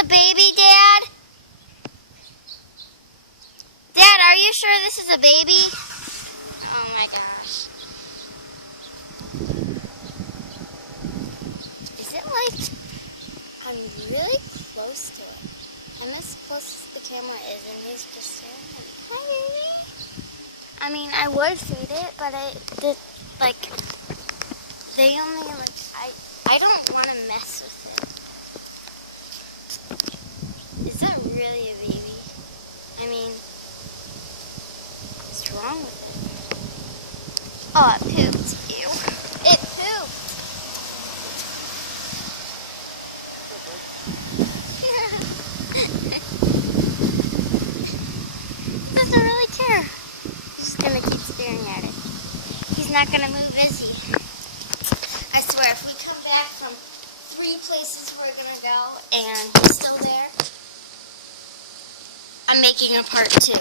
a baby, Dad? Dad, are you sure this is a baby? Oh my gosh. Is it like, I'm really close to it. I'm as close as the camera is, and he's just staring at me. Hi, baby. I mean, I would feed it, but they only I don't want to mess with it. Is that really a baby? I mean, what's wrong with it? Oh, it pooped. Ew. It pooped. Doesn't really care. He's just gonna keep staring at it. He's not gonna move, is he? I swear, if we come back from 3 places we're gonna go and he's still there, I'm making a part 2.